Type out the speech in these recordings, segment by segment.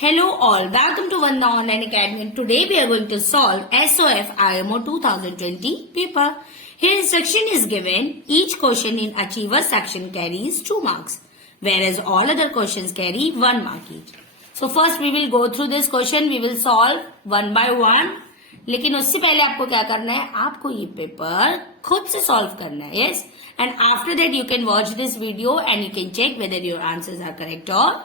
Hello all, welcome to Vandana Online Academy and today we are going to solve SOF IMO 2020 paper. Here instruction is given, each question in Achiever section carries 2 marks, whereas all other questions carry 1 mark each. So first we will go through this question, we will solve one by one. लेकिन उससे पहले आपको क्या करना है, आपको ये paper खुद से सॉल्व करना है. yes, and after that you can watch this video and you can check whether your answers are correct or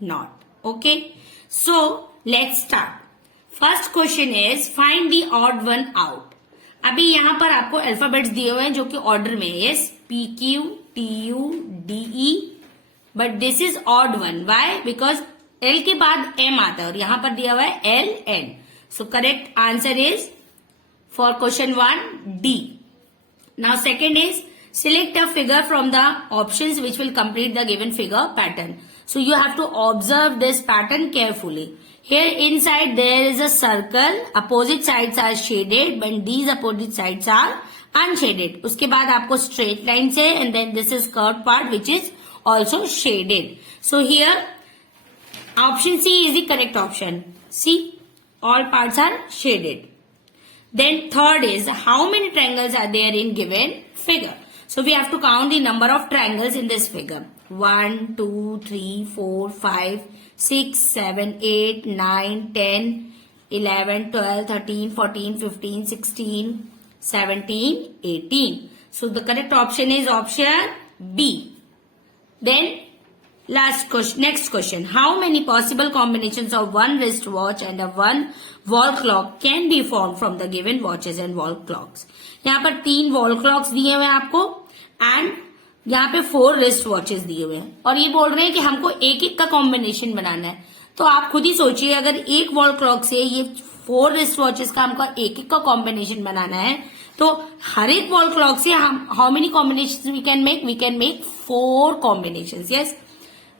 not. Okay, so let's start. First question is find the odd one out. अभी यहाँ पर आपको alphabets दिए हुए हैं जो कि order में है. yes, P Q T U D E, but this is odd one. Why? Because L के बाद M आता है और यहाँ पर दिया हुआ है L N. So correct answer is for question 1 D. Now second is select a figure from the options which will complete the given figure pattern. So you have to observe this pattern carefully. Here inside there is a circle, opposite sides are shaded but these opposite sides are unshaded. उसके बाद आपको straight lines है and then this is curved part which is also shaded. So here option C is the correct option. See, all parts are shaded. Then third is how many triangles are there in given figure. So we have to count the number of triangles in this figure. 1, 2, 3, 4, 5, 6, 7, 8, 9, 10, 11, 12, 13, 14, 15, 16, 17, 18. So the correct option is option B. Then last question, next question. How many possible combinations of one wristwatch and a one wall clock can be formed from the given watches and wall clocks? यहाँ पर 3 wall clocks दिए हुए हैं आपको and यहाँ पे 4 wrist watches दिए हुए हैं और ये बोल रहे हैं कि हमको एक एक का कॉम्बिनेशन बनाना है. तो आप खुद ही सोचिए, अगर एक वॉल क्लॉक से ये 4 रिस्ट वॉचेस का हमको एक एक का कॉम्बिनेशन बनाना है तो हर एक वॉल क्लॉक से हम how many combination we can make 4 combination. Yes,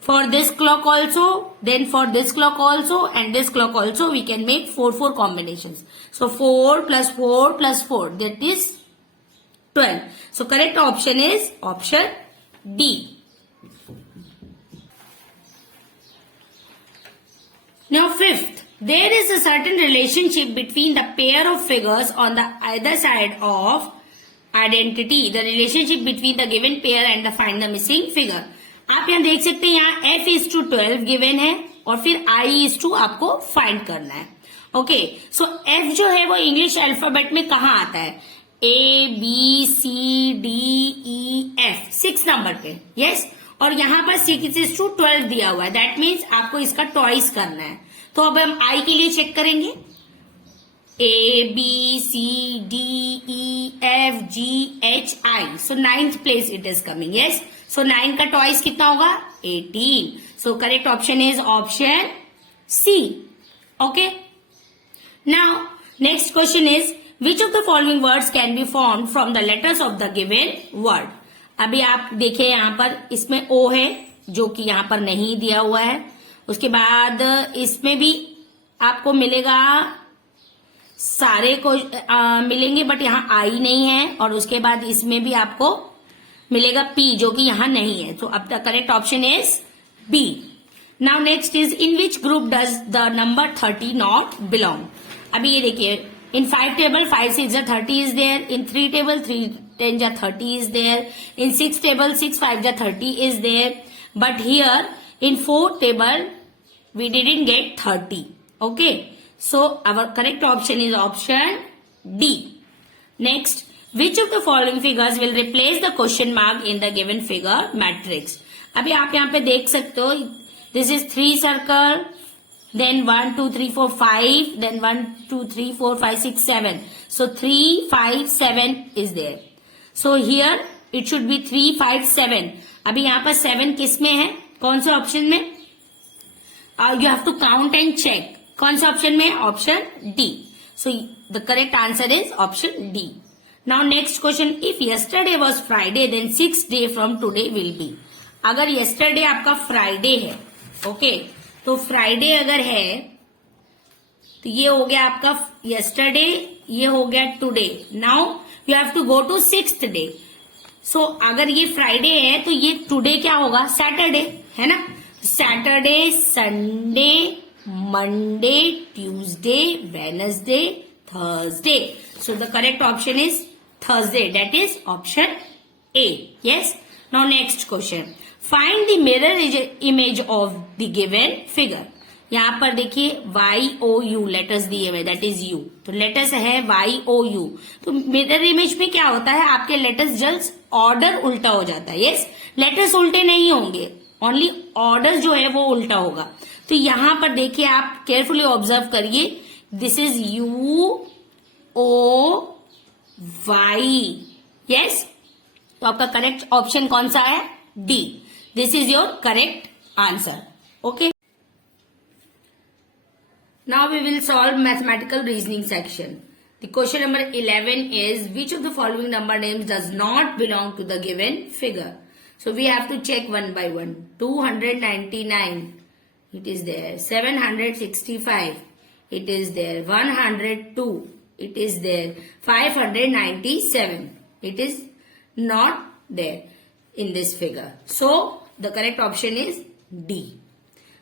for this clock also, then for this clock also and this clock also we can make 4 combinations. So 4 plus 4 plus 4, that is 12. So correct option is option D. Now fifth, there is a certain relationship between the pair of figures on the either side of identity. The relationship between the given pair and the find the missing figure. आप यहाँ देख सकते हैं, यहाँ f/12 given है और फिर I/2 आपको फाइंड करना है. ओके, सो f जो है वो इंग्लिश अल्फाबेट में कहाँ आता है? A B C D E F 6 number पे. यस, और यहाँ पर 6/12 दिया हुआ है. दैट मीन्स आपको इसका ट्वाइस करना है. तो अब हम I के लिए चेक करेंगे. A B C D E F G H I. So 9th place it is coming. Yes. So 9 का ट्वाइस कितना होगा? 18. So correct option is option C. Okay. Now next question is which of the following words can be formed from the letters of the given word. अभी आप देखिए यहाँ पर इसमें O है जो कि यहाँ पर नहीं दिया हुआ है. उसके बाद इसमें भी आपको मिलेगा, सारे को मिलेंगे बट यहाँ I नहीं है और उसके बाद इसमें भी आपको मिलेगा P जो कि यहाँ नहीं है. तो अब the correct option is B. Now next is in which group does the number 30 not belong. अभी ये देखिए, in 5 table 5 6 30 is there, in 3 table 3 10 30 is there, in 6 table 6 5 30 is there, but here in 4 table we didn't get 30. Okay, so our correct option is option D. Next, which of the following figures will replace the question mark in the given figure matrix. अभी आप यहाँ पे देख सकते हो, this is 3 circle, then 1 2 3 4 5, then 1 2 3 4 5 6 7. So 3 5 7 is there. So here it should be 3 5 7. अभी यहाँ पर 7 किस में है, कौन से ऑप्शन में? You have to count and check. कौन से ऑप्शन में? Option D. So the correct answer is option D. Now next question, if yesterday was Friday then 6 day from today will be. अगर yesterday आपका Friday है, okay, तो Friday अगर है तो ये हो गया आपका yesterday, ये हो गया today. Now you have to go to 6th day. So अगर ये Friday है तो ये today क्या होगा? Saturday है ना. Saturday, Sunday, Monday, Tuesday, Wednesday, Thursday. So the correct option is Thursday. That is option A. Yes. Now next question. Find the mirror image of the given figure. यहाँ पर देखिए YOU लेटर्स दिए हुए, that is you. तो letters है YOU. तो mirror image में क्या होता है, आपके लेटर्स जस्ट ऑर्डर उल्टा हो जाता है. यस, लेटर्स उल्टे नहीं होंगे, ओनली ऑर्डर जो है वो उल्टा होगा. तो यहां पर देखिए, आप केयरफुली ऑब्जर्व करिए. This is UOY. यस, तो आपका करेक्ट ऑप्शन कौन सा है? D. This is your correct answer. Okay. Now we will solve mathematical reasoning section. The question number 11 is, which of the following number names does not belong to the given figure? So we have to check one by one. 299, it is there. 765, it is there. 102, it is there. 597, it is not there in this figure. So the correct option is D.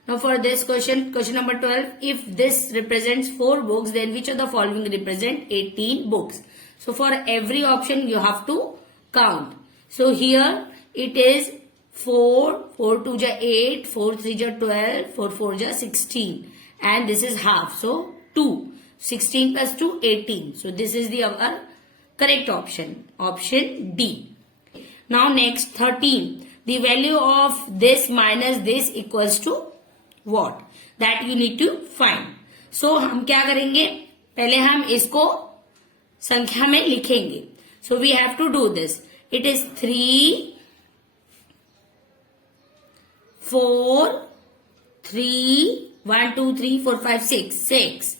Now for this question number 12, if this represents 4 books, then which of the following represent 18 books? So for every option you have to count. So here it is 4, 4 2 ja 8, 4 3 ja 12, 4 4 ja 16, and this is half. So 2, 16 plus 2, 18. So this is the our correct option, option D. Now next 13, the value of this minus this equals to what? That you need to find. So हम क्या करेंगे, पहले हम इसको संख्या में लिखेंगे. So we have to do this. It is 3, 4, 3, 1, 2, 3, 4, 5, 6, 6.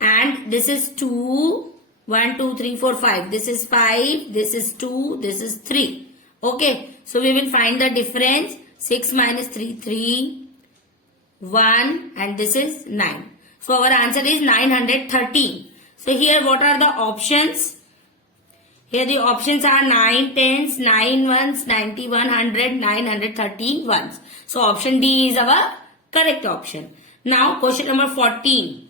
And this is 2, 1, 2, 3, 4, 5. This is 5, this is 2, this is 3. Okay. So we will find the difference. 6 minus 3, 3. 1, and this is 9. So our answer is 913. So here what are the options? Here the options are 9 tens, 9 ones, 90, 100, 913 ones. So option D is our correct option. Now question number 14.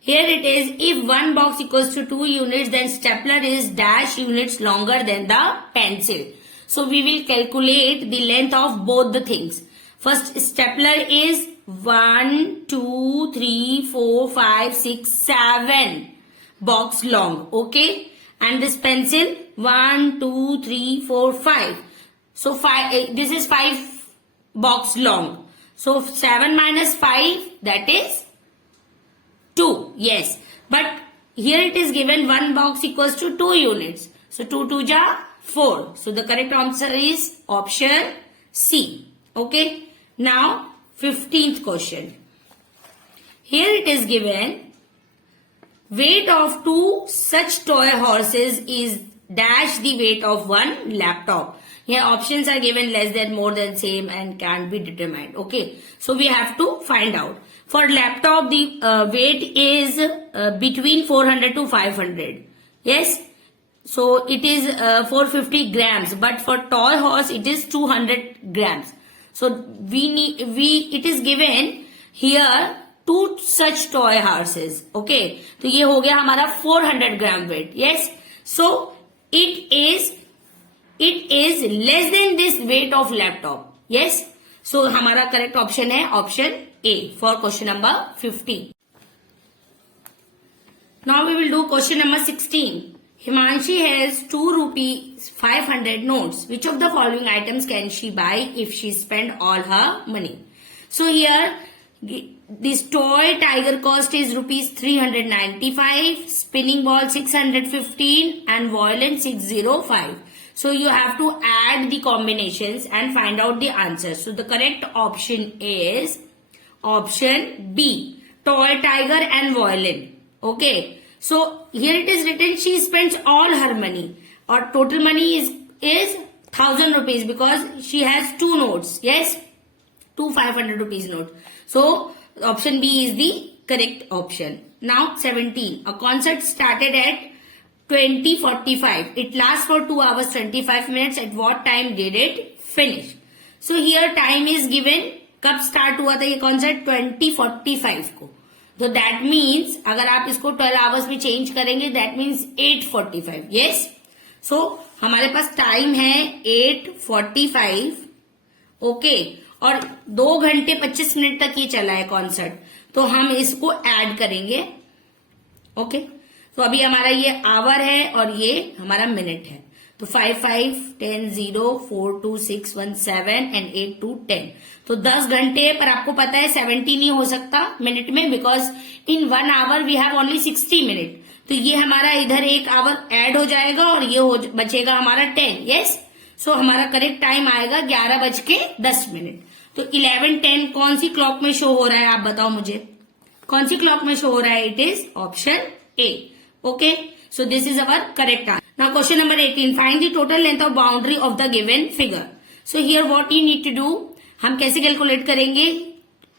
Here it is, if one box equals to 2 units, then stapler is dash units longer than the pencil. So we will calculate the length of both the things. First, stapler is 1, 2, 3, 4, 5, 6, 7 box long. Okay. And this pencil 1, 2, 3, 4, 5. So 5, this is 5 box long. So 7 minus 5, that is 2. Yes. But here it is given 1 box equals to 2 units. So 2 2 ja 4. So the correct answer is option C. Okay. Now 15th question. Here it is given, weight of 2 such toy horses is dash the weight of 1 laptop. Here options are given less than, more than, same, and can't be determined. Okay. So we have to find out. For laptop the weight is between 400 to 500. Yes. So it is 450 grams, but for toy horse it is 200 grams. So it is given here 2 such toy horses. Okay. तो ये हो गया हमारा 400 gram weight. Yes. So it is less than this weight of laptop. Yes. So हमारा correct option है option A for question number 15. Now we will do question number 16. Himanshi has 2 rupees 500 notes. Which of the following items can she buy if she spend all her money? So here this toy tiger cost is rupees 395, spinning ball 615, and violin 605. So you have to add the combinations and find out the answer. So the correct option is option B, toy tiger and violin. Okay. So here it is written she spends all her money, or total money is 1000 rupees because she has 2 notes. Yes, 2 500 rupees note. So option B is the correct option. Now 17. A concert started at 20:45. It lasts for 2 hours 25 minutes. At what time did it finish? So here time is given कब start हुआ था ये concert? 2045 को। तो that means अगर आप इसको 12 hours में चेंज करेंगे दैट मीन्स 8:45। यस, सो हमारे पास टाइम है 8:45। ओके, और 2 घंटे 25 मिनट तक ये चला है कॉन्सर्ट, तो हम इसको ऐड करेंगे। ओके, तो अभी हमारा ये आवर है और ये हमारा मिनट है। तो 5, 5, 10, 0, 4, 2, 6, 1, 7 एंड 8, 2, 10। तो 10 घंटे, पर आपको पता है 70 नहीं हो सकता मिनट में, because in 1 hour we have only 60 minute. तो ये हमारा इधर 1 आवर ऐड हो जाएगा और ये बचेगा हमारा 10। यस, सो हमारा करेक्ट टाइम आएगा 11:10। तो 11:10 कौन सी क्लॉक में शो हो रहा है, आप बताओ मुझे कौन सी क्लॉक में शो हो रहा है? It is option A. Okay, so this is our correct answer. Now question number 18. Find the total length of boundary of the given figure. So here what you need to do, हम कैसे calculate करेंगे?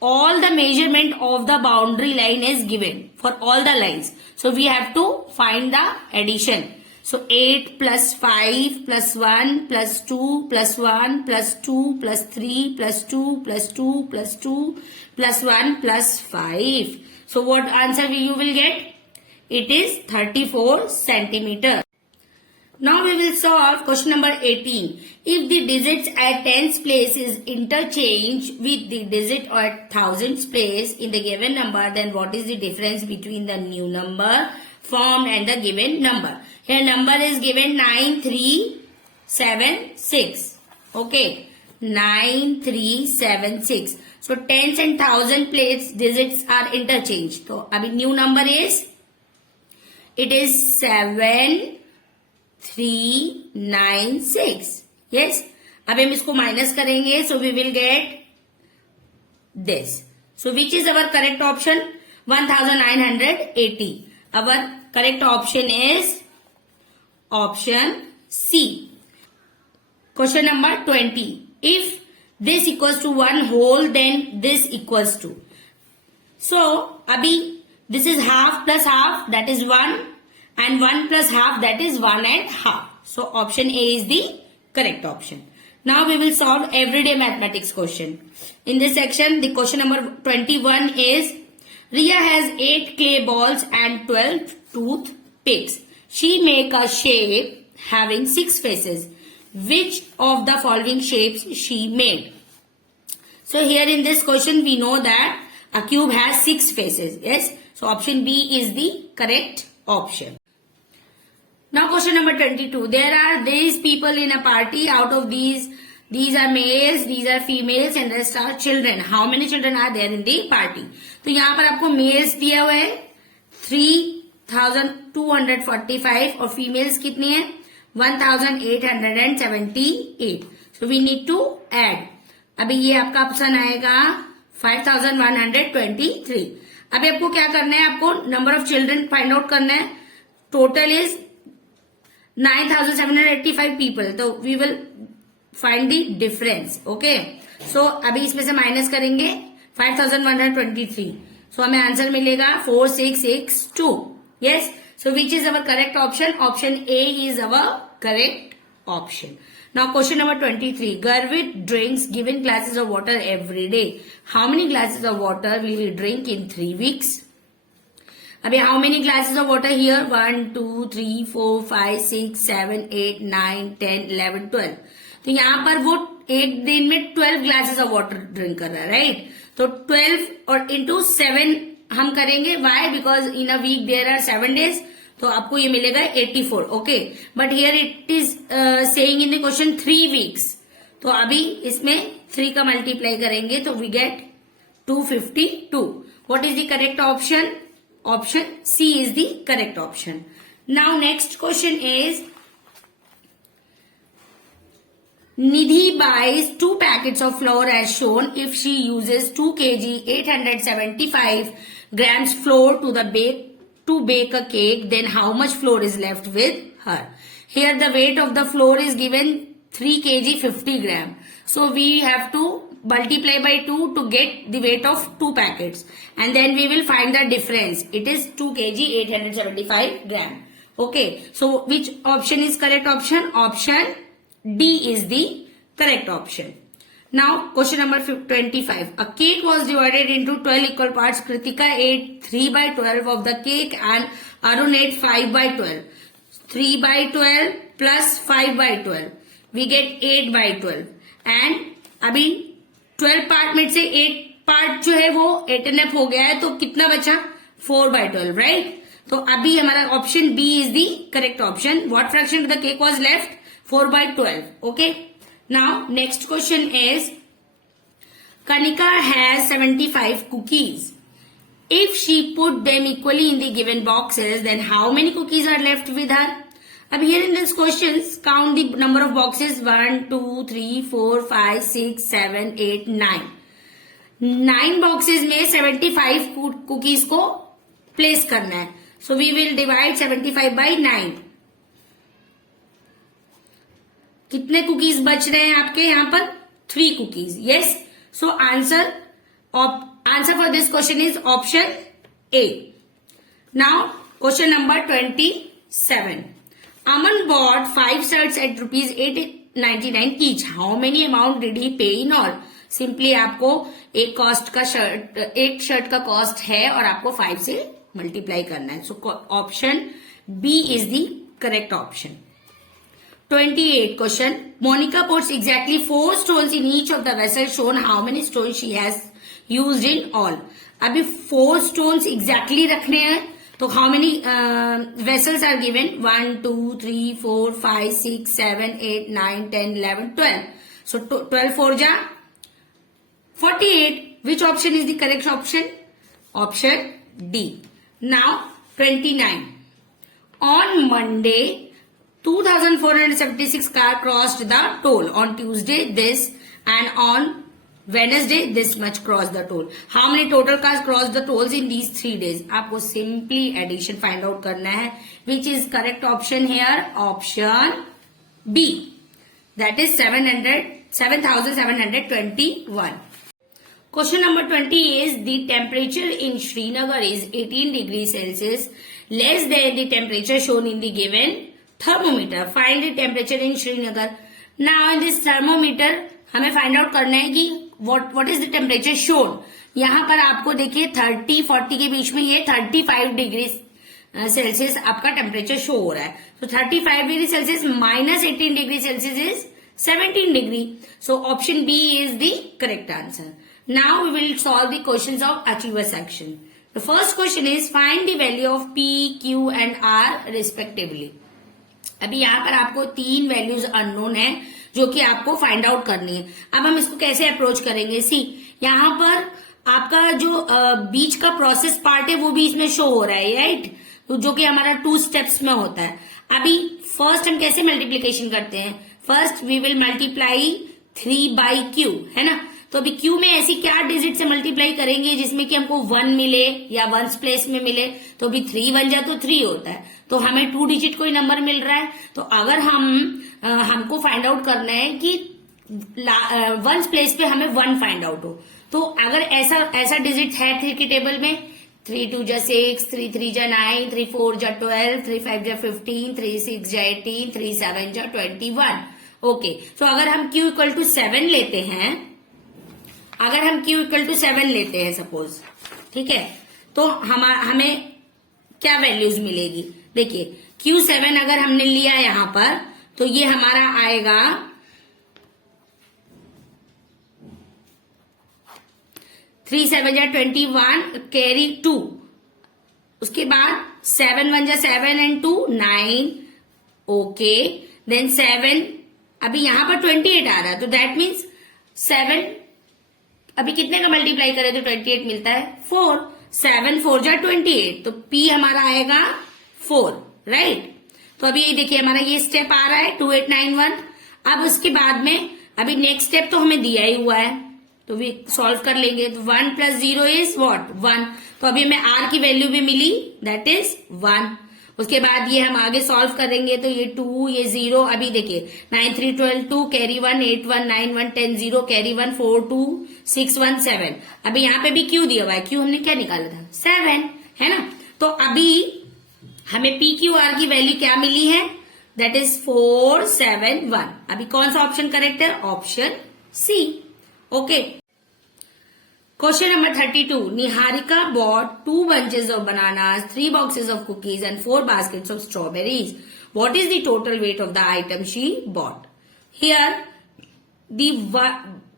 All the measurement of the boundary line is given for all the lines. So we have to find the addition. So 8 plus 5 plus 1 plus 2 plus 1 plus 2 plus 3 plus 2 plus 2 plus 2 plus 1 plus 5. So what answer you will get? It is 34 centimeter. Now we will solve question number 18. If the digits at tens place is interchanged with the digit at thousands place in the given number, then what is the difference between the new number formed and the given number? Here number is given 9376. Okay, 9376. So tens and thousand place digits are interchanged. So abhi new number is, it is 7396. Yes, अब हम इसको minus करेंगे, so we will get this. So which is our correct option? 1980. Our correct option is option C. Question number 20. If this equals to 1 whole, then this equals to. So abhi this is half plus half, that is 1, and 1 plus half, that is 1.5. So option A is the correct option. Now we will solve everyday mathematics question. In this section, the question number 21 is, Riya has 8 clay balls and 12 toothpicks. She make a shape having 6 faces. Which of the following shapes she made? So here in this question, we know that a cube has 6 faces. Yes. So option B is the correct option. Now question number 22. There are these people in a party. Out of these are males, these are females and rest are children. How many children are there in the party? तो यहाँ पर आपको males दिया हुआ है 3245 और females कितनी है 1878. So we need to add. अभी ये आपका ऑप्शन आएगा 5123. अभी आपको क्या करना है, आपको number of children find out करना है. Total is 9785 people. तो we will find the difference. Okay, so अभी इसमें से माइनस करेंगे 5123. सो हमें आंसर मिलेगा 4662. Yes, so which is our correct option? Option A is our correct option. Now question number 23. Garvit drinks given glasses of water every day. How many glasses of water will he drink in 3 weeks? अभी how many glasses of water here? 1, 2, 3, 4, 5, 6, 7, 8, 9, 10, 11, 12. तो यहाँ पर वो एक दिन में 12 glasses of water drink कर रहा है, राइट? तो 12 और into 7 हम करेंगे. Why? Because in a week there are 7 days. तो आपको ये मिलेगा 84. Okay, but here it is saying in the question 3 weeks. तो अभी इसमें 3 का मल्टीप्लाई करेंगे तो we get 252. What is the correct option? Option C is the correct option. Now next question is, Nidhi buys 2 packets of flour as shown. If she uses 2 kg 875 grams flour to bake a cake, then how much flour is left with her? Here the weight of the flour is given 3 kg 50 gram. So we have to multiply by 2 to get the weight of 2 packets. And then we will find the difference. It is 2 kg 875 gram. Okay. So which option is correct option? Option D is the correct option. Now, question number 25. A cake was divided into 12 equal parts. Kritika ate 3 by 12 of the cake and Arun ate 5 by 12. 3 by 12 plus 5 by 12. We get 8 by 12. And अभी 12 part में से 8 part जो है वो 8 हो गया है, तो कितना बचा? 4 by 12, राइट? तो अभी हमारा option B is the correct option. What fraction of the cake was left? 4 by 12. Okay. Now, next question is, Kanika has 75 cookies. If she put them equally in the given boxes, then how many cookies are left with her? अब here in this questions, count the number of boxes. 1, 2, 3, 4, 5, 6, 7, 8, 9. 9 boxes में 75 cookies को place करना है. So we will divide 75 by 9. कितने cookies बच रहे हैं आपके यहाँ पर? 3 cookies. Yes. So answer for this question is option A. Now question number 27. Aman bought 5 shirts at rupees 899 each. How many amount did he pay in all? Simply आपको एक shirt का कॉस्ट है और आपको 5 से मल्टीप्लाई करना है. So option B is the correct option. 28 question. Monica puts exactly 4 stones in each of the vessels shown. How many stones she has used in all? अभी 4 stones exactly रखने हैं, तो how many vessels are given? 1, 2, 3, 4, 5, 6, 7, 8, 9, 10, 11, 12. So 12 4 ja 48. Which option is the correct option? Option D. Now 29. On Monday, 2,476 car crossed the toll. On Tuesday, this, and on Wednesday, this much crossed the toll. How many total cars crossed the tolls in these 3 days? आपको simply addition find out करना है. Which is correct option here? Option B. That is 7,721. Question number 20 is, the temperature in Srinagar is 18 degrees Celsius less than the temperature shown in the given thermometer. Find the temperature in Srinagar. Now in this thermometer हमें find out करना है कि what is the temperature shown. यहाँ पर आपको देखिए 30-40 के बीच में ये 35 डिग्री सेल्सियस आपका टेम्परेचर शो हो रहा है. तो 35 degree Celsius minus 18 degree Celsius is 17 degree. So option B is the correct answer. Now we will solve the questions of achiever section. The first question is, find the value of P, Q and R respectively. अभी यहाँ पर आपको 3 values unknown है जो कि आपको find out करनी है. अब हम इसको कैसे अप्रोच करेंगे? सी, यहाँ पर आपका जो बीच का प्रोसेस पार्ट है वो भी इसमें शो हो रहा है, राइट? तो जो कि हमारा 2 स्टेप्स में होता है. अभी फर्स्ट हम कैसे मल्टीप्लीकेशन करते हैं? First we will multiply 3 by Q, है ना? तो अभी क्यू में ऐसी क्या डिजिट से मल्टीप्लाई करेंगे जिसमें कि हमको 1 मिले या 1s प्लेस में मिले? तो अभी 3 1 जा तो 3 होता है, तो हमें 2 डिजिट कोई नंबर मिल रहा है. तो अगर हमको फाइंड आउट करना है कि 1s प्लेस पे हमें 1 फाइंड आउट हो, तो अगर ऐसा डिजिट है 3 की टेबल में, 3 2 जा 6, 3 3 जा 9, 3 4 जा 12, 3 5 जा 15, 3 6 जा 18, 3 7 जा 21. ओके. तो अगर हम Q इक्वल टू 7 लेते हैं, सपोज, ठीक है, तो हमें क्या वैल्यूज मिलेगी? देखिए Q7 अगर हमने लिया यहां पर, तो ये हमारा आएगा 3 7 जा 21, कैरी 2. उसके बाद 7 1 जा 7 एंड 2 9. ओके. देन 7, अभी यहां पर 28 आ रहा है, तो दैट मीन्स 7 अभी कितने का मल्टीप्लाई करें तो 28 मिलता है? 4. 7 4 जा 28, तो P हमारा आएगा 4, राइट? तो अभी ये देखिए हमारा ये स्टेप आ रहा है 2891. अब उसके बाद में अभी नेक्स्ट स्टेप तो हमें दिया ही हुआ है, तो भी सॉल्व कर लेंगे. तो 1 + 0 इज व्हाट? 1. तो अभी हमें R की वैल्यू भी मिली, दैट इज 1. उसके बाद ये हम आगे सॉल्व करेंगे, तो ये 2, ये 0. अभी देखिए 9 3 12 2, कैरी 1 8 1 9 1 10 0, कैरी 1 4 2 6 1 7. अभी यहाँ पे भी Q दिया हुआ है. Q हमने क्या निकाला था? 7, है ना? तो अभी हमें P Q R की वैल्यू क्या मिली है? That is 4 7 1. अभी कौन सा ऑप्शन करेक्ट है? Option C. Okay. Question number 32. Niharika bought 2 bunches of bananas, 3 boxes of cookies and 4 baskets of strawberries. What is the total weight of the item she bought? Here, the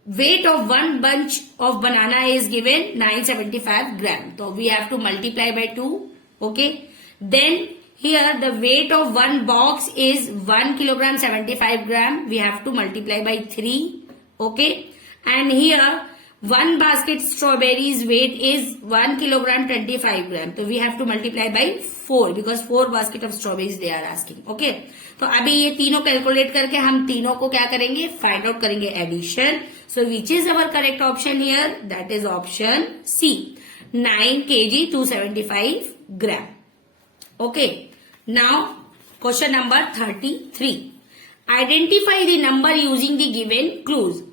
weight of one bunch of banana is given 975 gram. So we have to multiply by 2. Okay. Then here the weight of one box is 1 kilogram 75 gram. We have to multiply by 3. Okay. And here one basket strawberries weight is 1 kilogram 25 gram. So we have to multiply by 4 because 4 basket of strawberries they are asking. Okay. तो अभी ये तीनों calculate करके हम तीनों को क्या करेंगे, फाइंड आउट करेंगे addition. So which is our correct option here? That is option C, 9 kg 275 gram. Okay. Now question number 33. Identify the number using the given clues.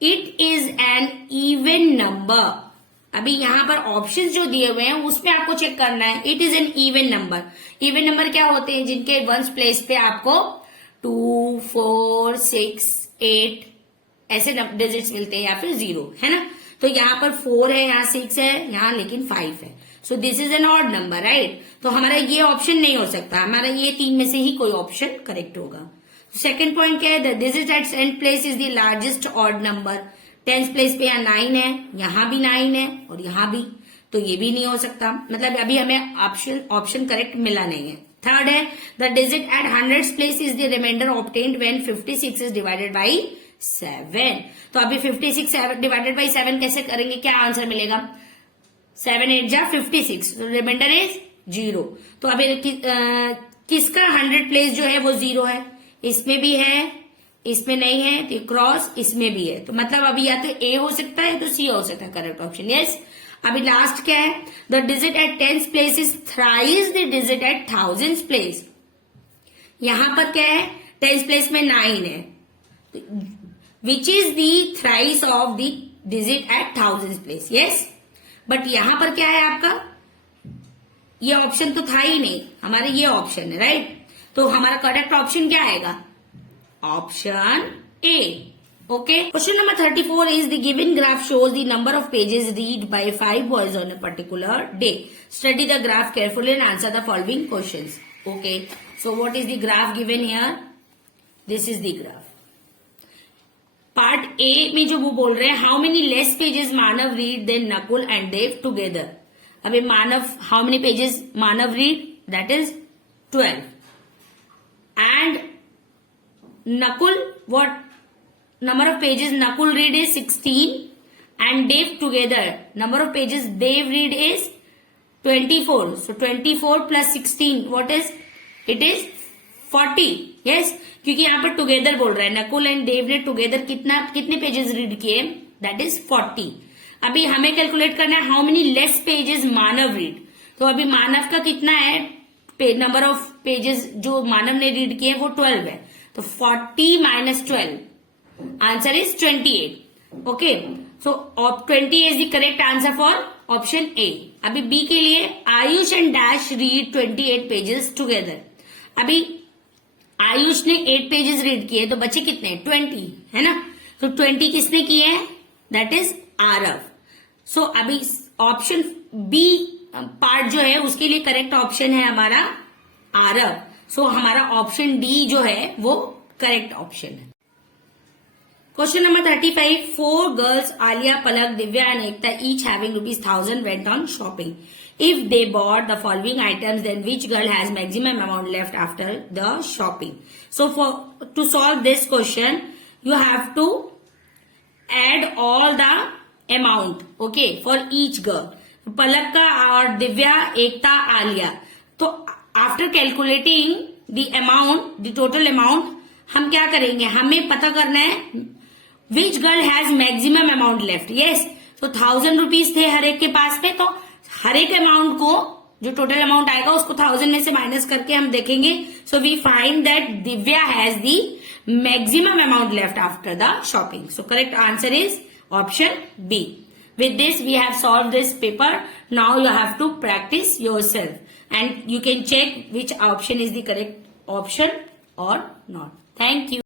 It is an even number. अभी यहाँ पर options जो दिए हुए हैं उसमें आपको check करना है. It is an even number. Even number क्या होते हैं? जिनके वंस प्लेस पे आपको 2, 4, 6, 8 ऐसे डिजिट्स मिलते हैं या फिर 0, है ना. तो यहाँ पर 4 है, यहाँ 6 है, यहाँ लेकिन 5 है. So this is an odd number, right. तो हमारा ये ऑप्शन नहीं हो सकता, हमारा ये 3 में से ही कोई ऑप्शन करेक्ट होगा. सेकेंड पॉइंट क्या है? The digit at tenth place is the largest odd number. 10th place पे यहाँ 9 है, यहाँ भी 9 है और यहाँ भी, तो ये भी नहीं हो सकता. मतलब अभी हमें ऑप्शन करेक्ट मिला नहीं है. थर्ड है the digit at 100th place is the remainder obtained when 56 is divided by 7. तो अभी 56 डिवाइडेड बाई 7 कैसे करेंगे? क्या आंसर मिलेगा? 7 8 जा 56. Remainder is 0. तो अभी किसका 100 प्लेस जो है वो 0 है? इसमें भी है, इसमें नहीं है, तो क्रॉस इसमें भी है. तो मतलब अभी या तो ए हो सकता है तो सी हो सकता है करेक्ट ऑप्शन. यस. अभी लास्ट क्या है? The digit at 10th place is thrice the digit at 1000th place. यहां पर क्या है? 10th प्लेस में 9 है, which is the thrice of the digit at 1000th place. Yes. But यहां पर क्या है आपका? ये ऑप्शन तो था ही नहीं, हमारे ये ऑप्शन है, राइट. तो हमारा करेक्ट ऑप्शन क्या आएगा? Option A. Okay. Question number 34 is the given graph shows the number of pages read by 5 boys on a particular day. Study the graph carefully and answer the following questions. Okay. So what is the graph given here? This is the graph. Part A में जो वो बोल रहे हैं, how many less pages Manav read than Nakul and Dev together. अभी Manav, how many pages Manav read? That is 12. And Nakul, what number of pages Nakul read is 16, and Dev together number of pages Dev read is 24. So 24 plus 16 what is? It is 40. Yes, क्योंकि यहाँ पर together बोल रहा है. Nakul and देव ने together कितने pages read किए? That is 40. अभी हमें कैलकुलेट करना है how many less pages Manav read. तो अभी मानव का कितना है? नंबर ऑफ पेजेस जो मानव ने रीड किए वो 12 है. तो 40 minus 12, answer is 28. Okay. So 20 is the correct answer for option A. अभी बी के लिए Ayush and dash read 28 pages together. अभी आयुष ने 8 पेजेस रीड किए तो बचे कितने? 20, है ना. तो 20 किसने किए हैं? That is Aarav. सो अभी ऑप्शन बी पार्ट जो है उसके लिए करेक्ट ऑप्शन है हमारा आरव. सो हमारा ऑप्शन डी जो है वो करेक्ट ऑप्शन है. Question number 35. 4 girls Alia, Palak, Divya and Ekta each having ₹1000 went on shopping. If they bought the following items then which girl has maximum amount left after the shopping. So for to solve this question you have to add all the amount. Okay. For each girl, Palak का और दिव्या, एकता, आलिया. तो after calculating the amount, the total amount, हम क्या करेंगे? हमें पता करना है which girl has maximum amount left. Yes. तो 1000 रुपीज थे हर एक के पास में, तो हर एक अमाउंट को जो टोटल अमाउंट आएगा उसको 1000 में से माइनस करके हम देखेंगे. So we find that Divya has the maximum amount left after the shopping. So correct answer is option B. With this we have solved this paper. Now you have to practice yourself and you can check which option is the correct option or not. Thank you.